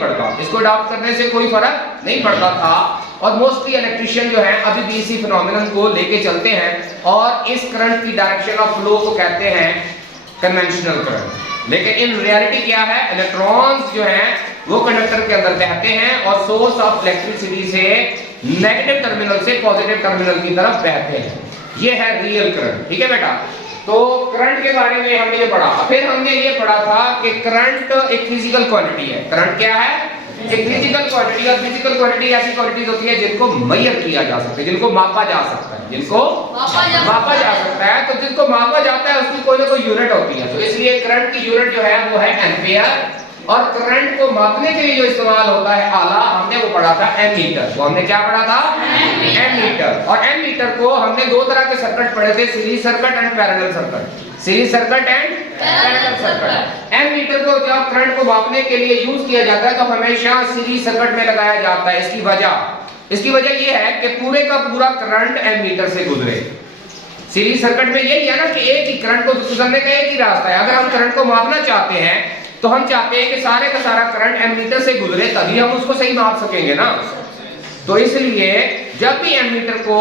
पड़ता, इसको अडॉप्ट करने से कोई फर्क नहीं पड़ता था। और मोस्टली इलेक्ट्रिशियन जो है अभी भी इसी फिनोमिनन को लेके चलते हैं और इस करंट की डायरेक्शन ऑफ फ्लो को कहते हैं कन्वेंशनल करंट। लेकिन इन रियलिटी क्या है, इलेक्ट्रॉन्स जो हैं वो कंडक्टर के अंदर बहते हैं और सोर्स ऑफ इलेक्ट्रिसिटी से नेगेटिव टर्मिनल से पॉजिटिव टर्मिनल की तरफ बहते हैं। ये है रियल करंट, ठीक है बेटा। तो करंट के बारे में हमने ये पढ़ा। फिर हमने ये पढ़ा था कि करंट एक फिजिकल क्वांटिटी है। करंट क्या है? एक फिजिकल क्वांटिटी। और फिजिकल क्वांटिटी ऐसी क्वांटिटीज होती है जिनको मेजर किया जा सकता है, जिनको मापा जा सकता है, जिनको मापा जा सकता है। तो जिसको मापा जाता है उसकी कोई ना कोई यूनिट होती है। तो इसलिए करंट की यूनिट जो है वो है एम्पियर। और करंट को मापने के लिए जो इस्तेमाल होता है आला, हमने वो पढ़ा था एमीटर। वो हमने क्या पढ़ा था? एमीटर। और एमीटर को हमने दो तरह के सर्किट पढ़े थे, series circuit and parallel circuit. Series circuit and parallel circuit. Ammeter को जब करंट को मापने के लिए यूज किया जाता है तो हमेशा सीरीज सर्किट में लगाया जाता है। इसकी वजह ये है कि पूरे का पूरा करंट एमीटर से गुजरे। सीरीज सर्किट में यही है ना कि एक ही करंट को गुजरने का एक ही रास्ता है। अगर हम करंट को मापना चाहते हैं तो हम चाहते हैं कि सारे का सारा करंट एमीटर से गुजरे, तभी हम उसको सही माप सकेंगे ना। तो इसलिए जब भी एमीटर को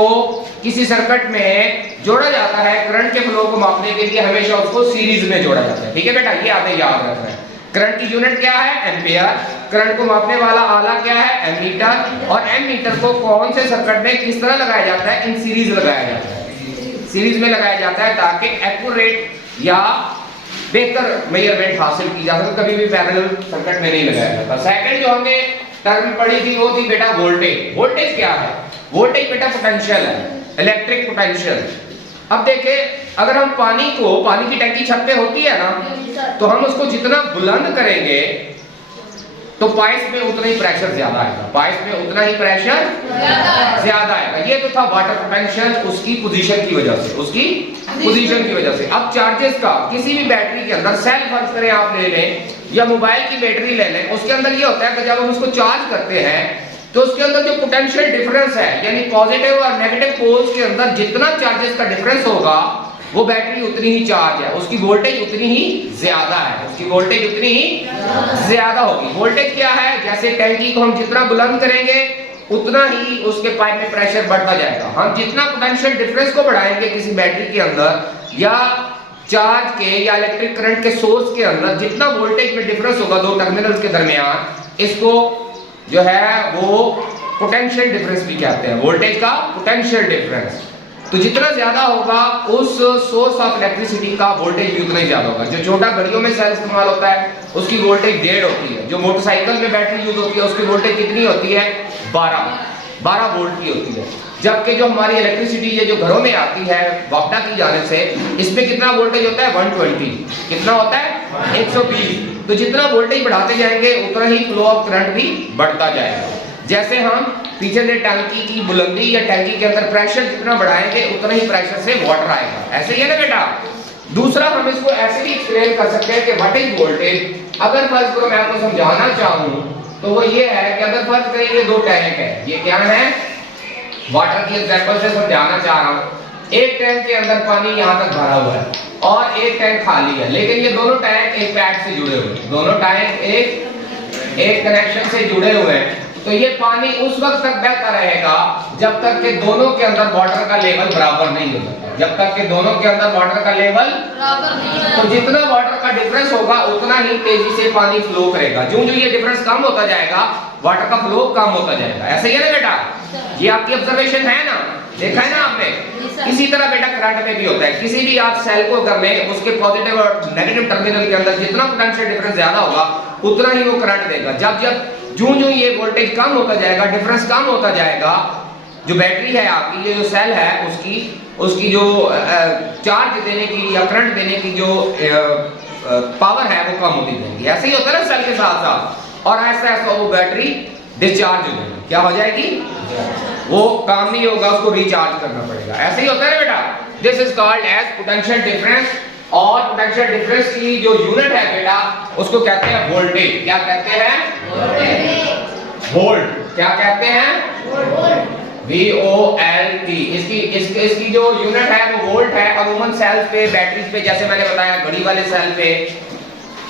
किसी सर्किट में जोड़ा जाता है करंट के फ्लो को मापने के लिए, हमेशा उसको सीरीज में जोड़ा जाता है। ठीक है बेटा, ये आपने याद रखना है। करंट की यूनिट क्या है? एम्पियर। करंट को मापने वाला आला क्या है? एमीटर। और एमीटर को कौन से सर्किट में किस तरह लगाया जाता है? इन सीरीज लगाया जाता है। सीरीज में लगाया जाता है ताकि एक्यूरेट या बेहतर मेजरमेंट हासिल की जा सके। कभी भी पैरेलल सर्किट में नहीं लगाया जाता। सेकंड जो हमने टर्म पढ़ी थी वो थी बेटा वोल्टेज। वोल्टेज क्या है? वोल्टेज बेटा पोटेंशियल है, इलेक्ट्रिक पोटेंशियल। अब देखे, अगर हम पानी की टंकी छत पे होती है ना, तो हम उसको जितना बुलंद करेंगे तो पाइप में उतना ही प्रेशर ज्यादा आएगा। पाइप में उतना ही प्रेशर ज्यादा आएगा। ये तो था वाटर पोटेंशियल, उसकी पोजीशन की वजह से, उसकी पोजीशन की वजह से। अब चार्जेस का किसी भी बैटरी के अंदर, सेल फर्ज करें आप ले लें या मोबाइल की बैटरी ले लें, उसके अंदर ये होता है कि जब हम उसको चार्ज करते हैं तो उसके अंदर जो पोटेंशियल डिफरेंस है, यानी पॉजिटिव और नेगेटिव पोल्स के अंदर जितना चार्जेस का डिफरेंस होगा वो बैटरी उतनी ही चार्ज है, उसकी वोल्टेज उतनी ही ज्यादा है, उसकी वोल्टेज उतनी ही ज्यादा होगी। वोल्टेज क्या है? जैसे टैंकी को हम जितना बुलंद करेंगे उतना ही उसके पाइप में प्रेशर बढ़ता जाएगा। हम जितना पोटेंशियल डिफरेंस को बढ़ाएंगे किसी बैटरी के अंदर या चार्ज के या इलेक्ट्रिक करंट के सोर्स के अंदर, जितना वोल्टेज में डिफरेंस होगा दो टर्मिनल्स के दरमियान, इसको जो है वो पोटेंशियल डिफरेंस भी कहते हैं। वोल्टेज का पोटेंशियल डिफरेंस तो जितना ज्यादा होगा उस सोर्स ऑफ इलेक्ट्रिसिटी का वोल्टेज भी उतना ही ज्यादा होगा। जो छोटा घड़ियों में सेल इस्तेमाल होता है उसकी वोल्टेज 1.5 होती है। जो मोटरसाइकिल में बैटरी यूज होती है उसकी वोल्टेज कितनी होती है? 12 वोल्ट की होती है। जबकि जो हमारी इलेक्ट्रिसिटी है जो घरों में आती है वापडा की जाने से, इसमें कितना वोल्टेज होता है? 120। कितना होता है? 120। तो जितना वोल्टेज बढ़ाते जाएंगे उतना ही फ्लो ऑफ करंट भी बढ़ता जाएगा। जैसे हम पीछे से टंकी की बुलंदी या टंकी के अंदर प्रेशर जितना बढ़ाएंगे उतना ही प्रेशर से वाटर आएगा। ऐसे ही है ना बेटा। दूसरा हम इसको ऐसे भी एक्सप्लेन कर सकते हैं कि व्हाट इज वोल्टेज। अगर फर्ज करो मैं आपको समझाना चाहूँ तो वो ये है कि अगर फर्ज करें ये दो टैंक है, ये क्या है? वाटर की एग्जांपल से समझाना चाह रहा हूँ। एक टैंक के अंदर पानी यहाँ तक भरा हुआ है और एक टैंक खाली है, लेकिन ये दोनों टैंक एक पैड से जुड़े हुए हैं। दोनों टैंक एक कनेक्शन से जुड़े हुए हैं। तो ये पानी उस वक्त तक बहता रहेगा जब तक कि दोनों के अंदर वाटर का लेवल बराबर नहीं हो सकता। जब तक कि दोनों के अंदर वाटर का लेवल बराबर नहीं हो, तो जितना वाटर का डिफरेंस होगा उतना ही तेजी से पानी फ्लो करेगा। जो ये डिफरेंस कम होता जाएगा वाटर का फ्लो कम होता जाएगा। ऐसे ही है ना बेटा? ये आपकी ऑब्जर्वेशन है ना, देखा है ना आपने? इसी तरह बेटा करंट में भी होता है। किसी भी आप सेल को अगर में उसके पॉजिटिव और नेगेटिव टर्मिनल के अंदर जितना पोटेंशियल डिफरेंस ज्यादा होगा उतना ही वो करंट देगा। जब जूं ये वोल्टेज कम होता जाएगा, डिफरेंस कम होता जाएगा, जो बैटरी है आपकी, ये जो सेल है उसकी जो चार्ज देने की या करंट देने की जो पावर है वो कम होती जाएगी। ऐसे ही होता है ना सेल के साथ साथ। और ऐसा वो बैटरी डिस्चार्ज हो जाएगी। क्या हो जाएगी? वो काम नहीं होगा, उसको रिचार्ज करना पड़ेगा। ऐसे ही होता है ना बेटा। This is called as potential difference. और पोटेंशियल डिफरेंस की जो यूनिट है बेटा उसको कहते हैं वोल्टेज। क्या कहते हैं? वोल्ट। क्या कहते हैं? VOLT। इसकी जो यूनिट है वो वोल्ट है। अमूमन सेल्स पे, बैटरीज पे, जैसे मैंने बताया घड़ी वाले सेल पे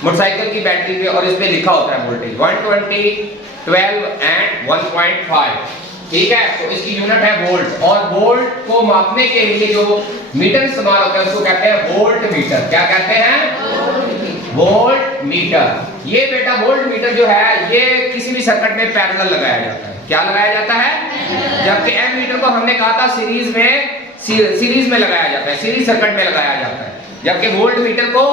मोटरसाइकिल की बैटरी पे, और इस पे लिखा होता है वोल्टेज 120, 12 एंड 1.5। ठीक है, तो इसकी यूनिट है वोल्ट, और वोल्ट को मापने के लिए जो मीटर इस्तेमाल होता है उसको कहते हैं वोल्ट मीटर। क्या कहते हैं? Volt meter. ये बेटा वोल्ट मीटर जो है ये किसी भी सर्किट में पैरेलल लगाया जाता है। क्या लगाया जाता है? जबकि एम मीटर को हमने कहा था सीरीज में लगाया जाता है, सीरीज सर्किट में लगाया जाता है, जबकि वोल्ट मीटर को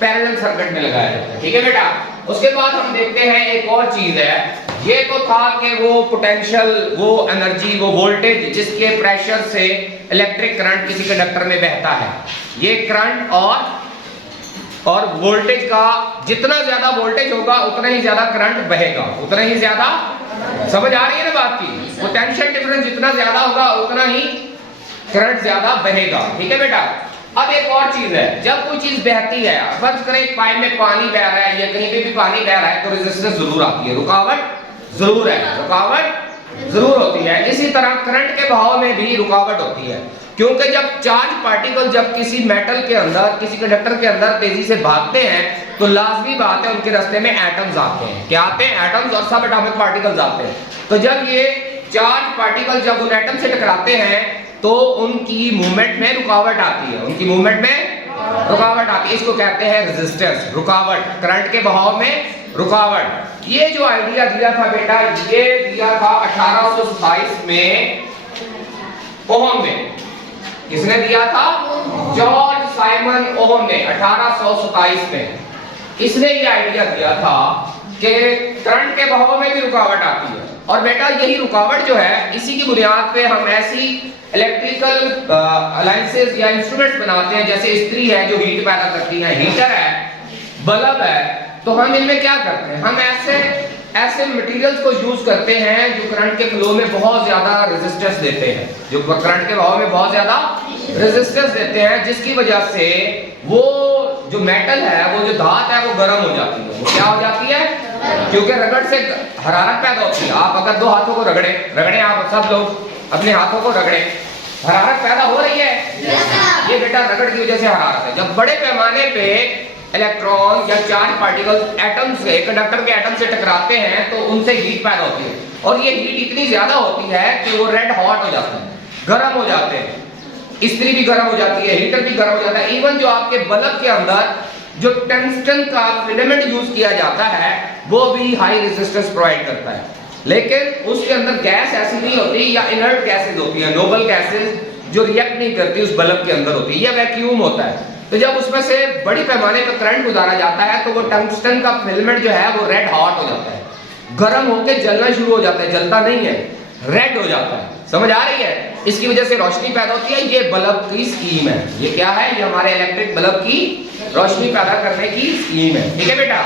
पैरेलल सर्किट में लगाया जाता है। ठीक है बेटा। उसके बाद हम देखते हैं एक और चीज है, ये तो था कि वो पोटेंशियल, वो एनर्जी, वो वोल्टेज जिसके प्रेशर से इलेक्ट्रिक करंट किसी कंडक्टर में बहता है। ये करंट और वोल्टेज का जितना ज्यादा वोल्टेज होगा उतना ही ज्यादा करंट बहेगा, उतना ही ज्यादा, समझ आ रही है ना बात की? पोटेंशियल डिफरेंस जितना ज्यादा होगा उतना ही करंट ज्यादा बहेगा। ठीक है बेटा। अब एक और चीज है, जब कोई चीज बहती है, फर्ज करें एक पाइप में पानी बह रहा है या कहीं पे भी पानी बह रहा है, तो रेजिस्टेंस जरूर आती है, रुकावट जरूर है, रुकावट जरूर होती है। इसी तरह करंट के बहाव में भी रुकावट होती है, क्योंकि जब चार्ज पार्टिकल जब किसी मेटल के अंदर, किसी कंडक्टर के अंदर तेजी से भागते हैं तो लाजमी बात है उनके रास्ते में एटम्स आते हैं। क्या आते हैं? एटम्स और सब एटॉमिक पार्टिकल्स आते हैं। तो जब ये चार्ज पार्टिकल जब उन एटम से टकराते हैं तो उनकी मूवमेंट में रुकावट आती है, उनकी मूवमेंट में रुकावट आती है। इसको कहते हैं रेजिस्टेंस, रुकावट, करंट के बहाव में रुकावट। ये जो आइडिया दिया था बेटा, ये दिया था 1827 में ओहम में। किसने दिया था? जॉर्ज साइमन ओहम ने 1827 में। इसने ये आइडिया दिया था कि करंट के बहाव में भी रुकावट आती है, और बेटा यही रुकावट जो है, इसी की बुनियाद पे हम ऐसी इलेक्ट्रिकल अलायंसेस या इंस्ट्रूमेंट्स बनाते हैं, जैसे इस्त्री है जो हीट पैदा करती है, हीटर है, बल्ब है। तो हम इनमें क्या करते हैं? हम ऐसे मटेरियल्स को यूज करते हैं जो करंट के फ्लो में बहुत ज्यादा रेजिस्टेंस देते हैं, जो करंट के बहाव में बहुत ज्यादा रेजिस्टेंस देते हैं, जिसकी वजह से वो जो मेटल है, वो जो धात है, वो गर्म हो जाती है। वो क्या हो जाती है? क्योंकि रगड़ से हरारत पैदा होती है। आप अगर दो हाथों को रगड़े, आप सब लोग अपने हाथों को रगड़े, हरारत पैदा हो रही है। ये बेटा रगड़ की वजह से हरारत है। जब बड़े पैमाने पे इलेक्ट्रॉन या चार्ज पार्टिकल एटम से, कंडक्टर के एटम से टकराते हैं तो उनसे हीट पैदा होती है, और ये हीट इतनी ज्यादा होती है कि वो रेड हॉट हो जाते हैं, गर्म हो जाते हैं। इस्त्री भी गर्म हो जाती है, हीटर भी गर्म हो जाता है। इवन जो आपके बल्ब के अंदर जो टंगस्टन का फिलामेंट यूज किया जाता है वो भी हाई रेजिस्टेंस प्रोवाइड करता है, लेकिन उसके अंदर गैस ऐसी नहीं होती, या इनर्ट गैसेज होती है, नोबल गैसेज जो रिएक्ट नहीं करती उस बल्ब के अंदर होती है, या वैक्यूम होता है। तो जब उसमें से बड़ी पैमाने पर करंट गुजारा जाता है तो वो टंगस्टन का फिलामेंट जो है वो रेड हॉट हो जाता है, गर्म होकर जलना शुरू हो जाता है, जलता नहीं है, रेड हो जाता है। समझ आ रही है? इसकी वजह से रोशनी पैदा होती है। ये बल्ब की स्कीम है। ये क्या है? ये हमारे इलेक्ट्रिक बल्ब की रोशनी पैदा करने की स्कीम है। ठीक है बेटा।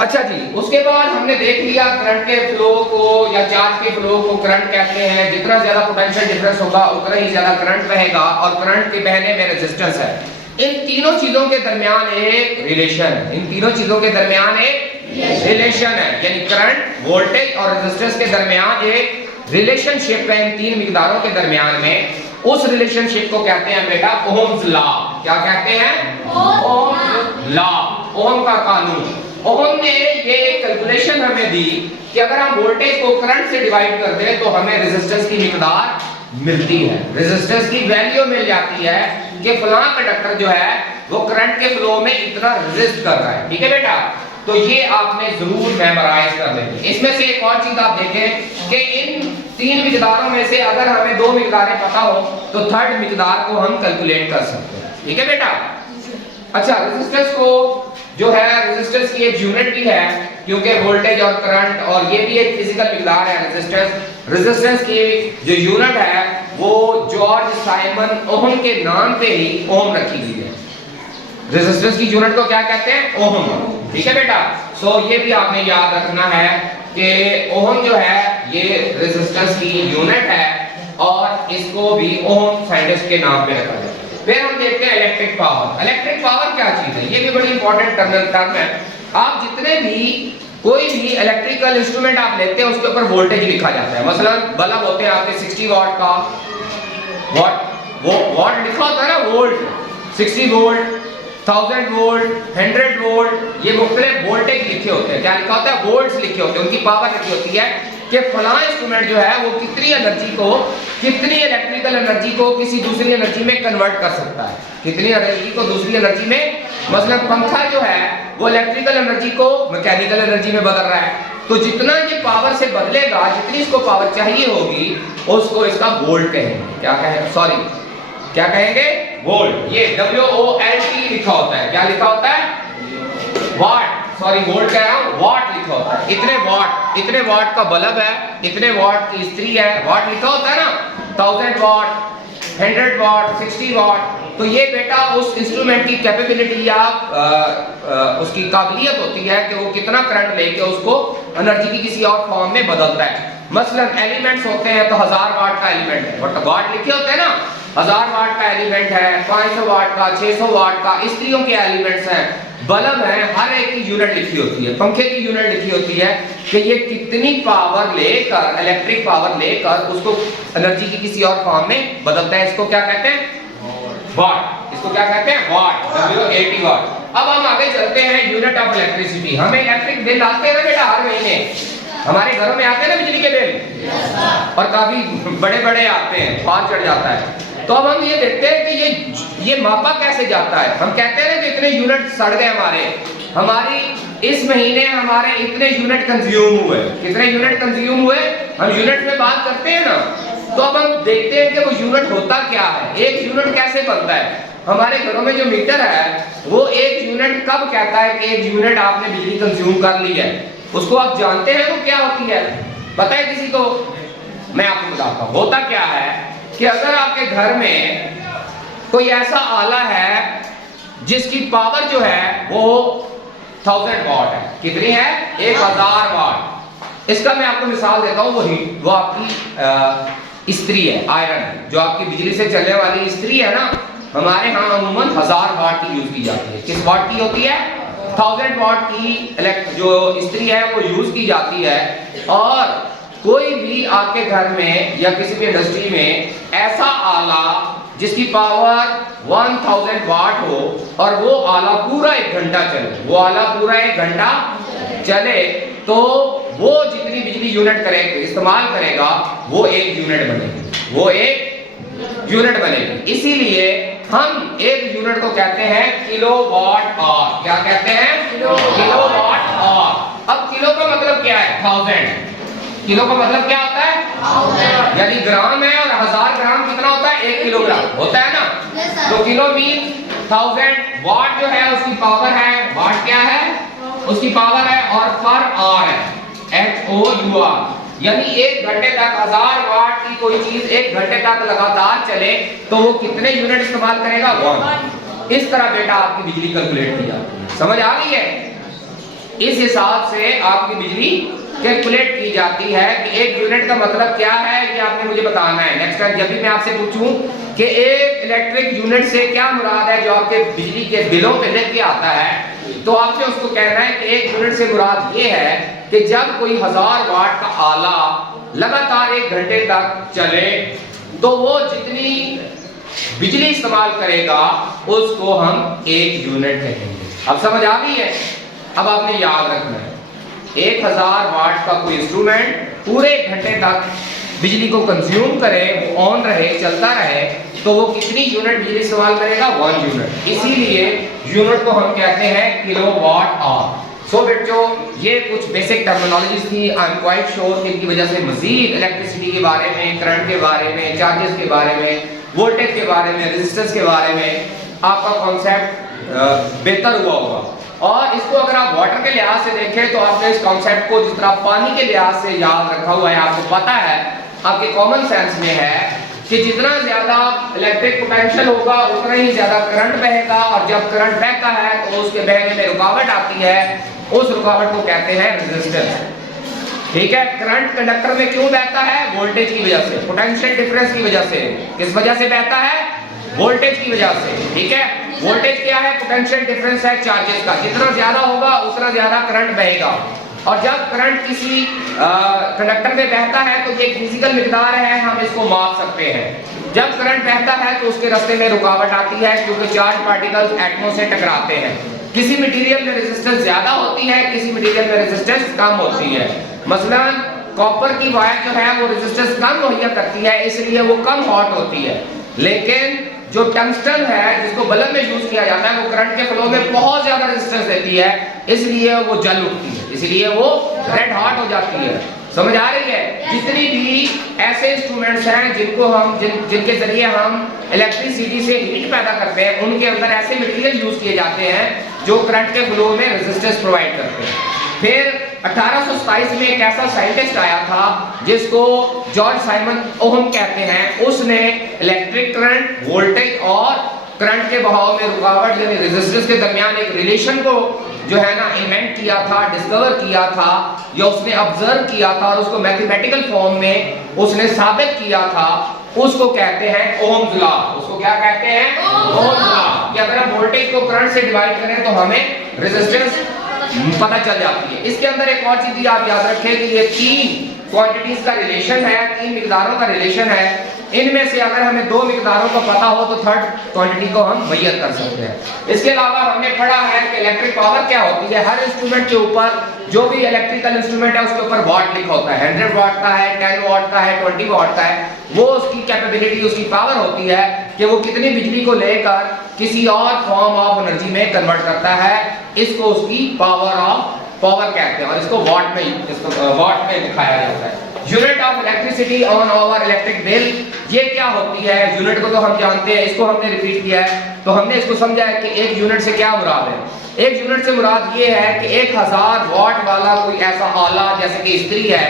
अच्छा जी, उसके बाद हमने देख लिया करंट के फ्लो को या चार्ज के फ्लो को करंट कहते हैं। जितना ज्यादा पोटेंशियल डिफरेंस होगा उतना ही ज्यादा करंट बहेगा, और करंट के बहने में रेजिस्टेंस है। इन तीनों चीजों के दरमियान एक रिलेशन है, इन तीनों चीजों के दरमियान एक रिलेशन है, यानी करंट, वोल्टेज और रेजिस्टेंस के दरमियान एक रिलेशनशिप है। इन तीन मिकदारों के दरमियान में उस रिलेशनशिप को कहते हैं बेटा ओहम्स लॉ। क्या कहते हैं? ओहम्स लॉ, ओहम का कानून। ओहम ने ये कैलकुलेशन हमें दी कि अगर हम वोल्टेज को करंट से डिवाइड कर दें तो हमें रेजिस्टेंस की मिकदार मिलती है, रेजिस्टेंस की वैल्यू मिल जाती है कि फलां कंडक्टर जो है वो करंट के फ्लो में इतना रेजिस्ट कर रहा है। ठीक है बेटा। तो ये आपने जरूर मेमोराइज कर लेंगे। इसमें से एक और चीज आप देखें कि इन तीन मिकदारों में से अगर हमें दो मिकदारें पता हो तो थर्ड मिकदार को हम कैलकुलेट कर सकते हैं। ठीक है बेटा। अच्छा, रेजिस्टेंस को जो है, रेजिस्टेंस की एक यूनिट भी है, क्योंकि वोल्टेज और करंट और ये भी एक फिजिकल मिकदार है रेजिस्टेंस। रेजिस्टेंस की जो यूनिट है वो जॉर्ज साइमन ओहम के नाम पे ही ओहम रखी गई है। रेजिस्टेंस की यूनिट को क्या कहते हैं? ओहम। ठीक है बेटा। सो ये भी आपने याद रखना है कि ओहम जो है ये रेजिस्टेंस की यूनिट है, और इसको भी ओहम साइंटिस्ट के नाम पे रखा गया। फिर हम देखते हैं इलेक्ट्रिक पावर। इलेक्ट्रिक पावर क्या चीज है? ये भी बड़ी इंपॉर्टेंट टर्म है। आप जितने भी कोई भी इलेक्ट्रिकल इंस्ट्रूमेंट आप लेते हैं उसके ऊपर वोल्टेज लिखा जाता है। मसलन बल्ब होते हैं आपके 60 वाट का, वाट लिखा होता है ना, वोल्ट 60 वोल्ट, 1000 वोल्ट, 100 वोल्ट, ये मुख्तलिफ वोल्टेज लिखे होते हैं। क्या लिखा होता है? वोल्ट्स लिखे होते हैं, उनकी पावर लिखी होती है कि फलां इंस्ट्रूमेंट जो है वो कितनी एनर्जी को, कितनी इलेक्ट्रिकल एनर्जी को किसी दूसरी एनर्जी में कन्वर्ट कर सकता है, कितनी एनर्जी को दूसरी एनर्जी में। मसलन पंखा जो है वो इलेक्ट्रिकल एनर्जी को मैकेनिकल एनर्जी में बदल रहा है, तो जितना ये पावर से बदलेगा, जितनी इसको पावर चाहिए होगी, उसको इसका वोल्ट कहेंगे। क्या कहेंगे? सॉरी, क्या कहेंगे? वोल्ट। ये WOLT लिखा होता है। क्या लिखा होता है? वाट। सॉरी, वोल्ट कह रहा हूं, वाट लिखा होता है। इतने वाट का बल्ब है, इतने वाट की इस्त्री है, वाट लिखा होता है ना। 1000 वाट, 100 वाट, 60 वाट। तो ये बेटा उस इंस्ट्रूमेंट की कैपेबिलिटी या उसकी काबिलियत होती है कि वो कितना करंट लेके उसको एनर्जी की किसी और फॉर्म में बदलता है। मसलन एलिमेंट्स होते हैं तो 1000 वाट का एलिमेंट है, बट वाट लिखे होते हैं ना, 1000 वाट का एलिमेंट है, 500 वाट का, 600 वाट का, इस्त्रियों के एलिमेंट्स हैं, बल्ब है, हर एक की यूनिट लिखी होती है, पंखे की यूनिट लिखी होती है कि ये कितनी पावर लेकर, इलेक्ट्रिक पावर लेकर उसको एनर्जी की किसी और फॉर्म में बदलता है। इसको क्या कहते हैं? वाट। इसको क्या कहते हैं? वाट। WOLT वाट। अब हम आगे चलते हैं, यूनिट ऑफ इलेक्ट्रिसिटी। हमें इलेक्ट्रिक बिल आते हैं ना बेटा हर महीने, हमारे घरों में आते हैं ना बिजली के बिल, और काफी बड़े बड़े आते हैं, पार चढ़ जाता है। तो अब हम ये देखते हैं कि ये मापा कैसे जाता है। हम कहते हैं कि इतने यूनिट सड़ गए हमारी इस महीने हमारे इतने यूनिट कंज्यूम हुए। कितने यूनिट कंज्यूम हुए? हम यूनिट में बात करते हैं ना। तो अब हम देखते हैं कि वो यूनिट होता क्या है, एक यूनिट कैसे बनता है। हमारे घरों में जो मीटर है वो एक यूनिट कब कहता है कि एक यूनिट आपने बिजली कंज्यूम कर ली है, उसको आप जानते हैं वो क्या होती है? पता है किसी को? मैं आपको बताता हूँ। होता क्या है कि अगर आपके घर में कोई ऐसा आला है जिसकी पावर जो है वो 1000 वाट है। कितनी है? 1000 वाट। इसका मैं आपको मिसाल देता हूँ। वो आपकी इस्त्री है, आयरन, जो आपकी बिजली से चलने वाली इस्त्री है ना, हमारे यहाँ अमूमन 1000 वाट की यूज की जाती है। किस वाट की होती है? 1000 वाट की जो इस्त्री है वो यूज की जाती है। और कोई भी आपके घर में या किसी भी इंडस्ट्री में ऐसा आला जिसकी पावर 1000 वाट हो और वो आला पूरा 1 घंटा चले, वो आला पूरा 1 घंटा चले, तो वो जितनी बिजली यूनिट करेगा, इस्तेमाल करेगा, वो 1 यूनिट बनेगी, वो 1 यूनिट बनेगी। इसीलिए हम 1 यूनिट को कहते हैं किलोवाट आवर। क्या कहते हैं? Kilowatt hour. अब किलो का मतलब क्या है? 1000। किलो का मतलब क्या होता है? 1000। यानी ग्राम है, और 1000 ग्राम कितना होता है? 1 किलोग्राम होता है ना। तो किलो मीन 1000। वाट जो है उसकी पावर है, वाट क्या है? उसकी पावर है, और पर आवर है, HOUR। यानी 1 घंटे तक 1000 वाट की कोई चीज 1 घंटे तक लगातार चले तो वो कितने यूनिट इस्तेमाल करेगा? 1। इस तरह बेटा आपकी बिजली कैलकुलेट की जाती है। समझ आ गई है? इस हिसाब से आपकी बिजली कैलकुलेट की जाती है कि 1 यूनिट का मतलब क्या है, ये आपने मुझे बताना है। नेक्स्ट टाइम जब भी मैं आपसे पूछूं कि एक इलेक्ट्रिक यूनिट से क्या मुराद है जो आपके बिजली के बिलों पे लिख के आता है, तो आपसे उसको कहना है कि 1 यूनिट से मुराद ये है कि जब कोई 1000 वाट का आला लगातार 1 घंटे तक चले तो वो जितनी बिजली इस्तेमाल करेगा उसको हम 1 यूनिट कहेंगे। अब समझ आ गई है? अब आपने याद रखना है 1000 वाट का कोई इंस्ट्रूमेंट पूरे 1 घंटे तक बिजली को कंज्यूम करे, वो ऑन रहे, चलता रहे, तो वो कितनी यूनिट बिजली इस्तेमाल करेगा? 1 यूनिट। इसीलिए यूनिट को हम कहते हैं किलोवाट आवर। सो बच्चों, ये कुछ बेसिक टर्मिनोलॉजीज थी। आई एम क्वाइट श्योर कि इनकी वजह से मजीद इलेक्ट्रिसिटी के बारे में, करंट के बारे में, चार्जेस के बारे में, वोल्टेज के बारे में, रेजिस्टेंस के बारे में आपका कॉन्सेप्ट बेहतर हुआ होगा। और इसको अगर आप वाटर के लिहाज से देखें तो आपने इस कॉन्सेप्ट को जिस तरह पानी के लिहाज से याद रखा हुआ है, आपको पता है, आपके कॉमन सेंस में है कि जितना ज्यादा इलेक्ट्रिक पोटेंशियल होगा उतना ही ज्यादा करंट बहेगा, और जब करंट बहता है तो उसके बहने में रुकावट आती है, उस रुकावट को कहते हैं रेजिस्टेंस। ठीक है? करंट कंडक्टर में क्यों बहता है? वोल्टेज की वजह से, पोटेंशियल डिफरेंस की वजह से। किस वजह से बहता है? वोल्टेज की वजह से। ठीक है? वोल्टेज क्या है? पोटेंशियल डिफरेंस है चार्जेस का। जितना ज्यादा होगा उतना ज्यादा करंट बहेगा। और जब करंट किसी कंडक्टर में बहता है तो ये एक फिजिकल मिकदार है, हम इसको माप सकते हैं। जब करंट बहता है तो उसके रास्ते में रुकावट आती है क्योंकि चार्ज पार्टिकल्स एटमों से टकराते हैं। किसी मटेरियल में रेजिस्टेंस ज्यादा होती है, किसी मटेरियल में रेजिस्टेंस कम होती है। मसलन कॉपर की वायर जो है वो रेजिस्टेंस कम मुहैया करती है, इसलिए वो कम हॉट होती है। लेकिन जो टंगस्टन है जिसको बल्ब में यूज किया जाता है वो करंट के फ्लो में बहुत ज्यादा रेजिस्टेंस देती है, इसलिए वो जल उठती है, इसलिए वो रेड हॉट हो जाती है। समझ आ रही है? जितनी भी ऐसे इंस्ट्रूमेंट्स हैं जिनको हम जिनके जरिए हम इलेक्ट्रिसिटी से हीट पैदा करते हैं, उनके अंदर ऐसे मटेरियल यूज किए जाते हैं जो करंट के फ्लो में रेजिस्टेंस प्रोवाइड करते हैं। फिर 1827 में एक ऐसा साइंटिस्ट आया था जिसको जॉर्ज साइमन ओहम कहते हैं। उसने इलेक्ट्रिक करंट, वोल्टेज और करंट के बहाव में रुकावट यानी रेजिस्टेंस के दरमियान एक रिलेशन को जो है ना इन्वेंट किया था, डिस्कवर किया था, या उसने ऑब्जर्व किया था और उसको मैथमेटिकल फॉर्म में उसने साबित किया था। उसको कहते हैं ओम्स लॉ। उसको क्या कहते हैं? Ohm's law. कि अगर हम वोल्टेज को करंट से डिवाइड करें तो हमें रेजिस्टेंस पता चल जाती है। इसके अंदर एक और चीज आप याद रखें कि ये तीन क्वांटिटीज का रिलेशन है, तीन मिकदारों का रिलेशन है। इनमें से अगर हमें दो मिकदारों का पता हो तो थर्ड क्वांटिटी को हम मुहैया कर सकते हैं। इसके अलावा हमने पढ़ा है कि इलेक्ट्रिक पावर क्या होती है। हर इंस्ट्रूमेंट के ऊपर, जो भी इलेक्ट्रिकल इंस्ट्रूमेंट है उसके ऊपर वाट लिखा होता है। 100 वाट का है, 10 वाट का है, 20 वाट का है। वो उसकी कैपेबिलिटी, उसकी पावर होती है कि वो कितनी बिजली को लेकर किसी और फॉर्म ऑफ एनर्जी में कन्वर्ट करता है। इसको उसकी पावर कहते हैं और इसको वाट में दिखाया जाता है। Unit of electricity on our electric bill, ये क्या होती है? यूनिट को तो हम जानते हैं, इसको हमने रिपीट किया है तो हमने इसको समझा है कि एक यूनिट से क्या मुराद है। एक यूनिट से मुराद ये है कि 1000 वाट वाला कोई ऐसा आला जैसे कि इस्त्री है,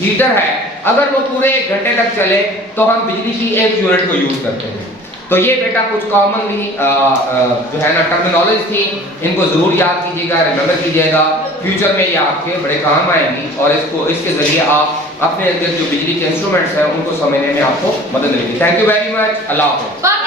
हीटर है, अगर वो पूरे 1 घंटे तक चले तो हम बिजली की 1 यूनिट को यूज करते हैं। तो ये बेटा कुछ कॉमनली जो है ना टर्मिनोलॉजी थी, इनको जरूर याद कीजिएगा, रिमेंबर कीजिएगा। फ्यूचर में ये आपके बड़े काम आएंगी और इसके जरिए आप अपने अंदर जो बिजली के इंस्ट्रूमेंट्स हैं उनको समझने में आपको मदद मिलेगी। Thank you very much. अल्लाह हाफ़िज़।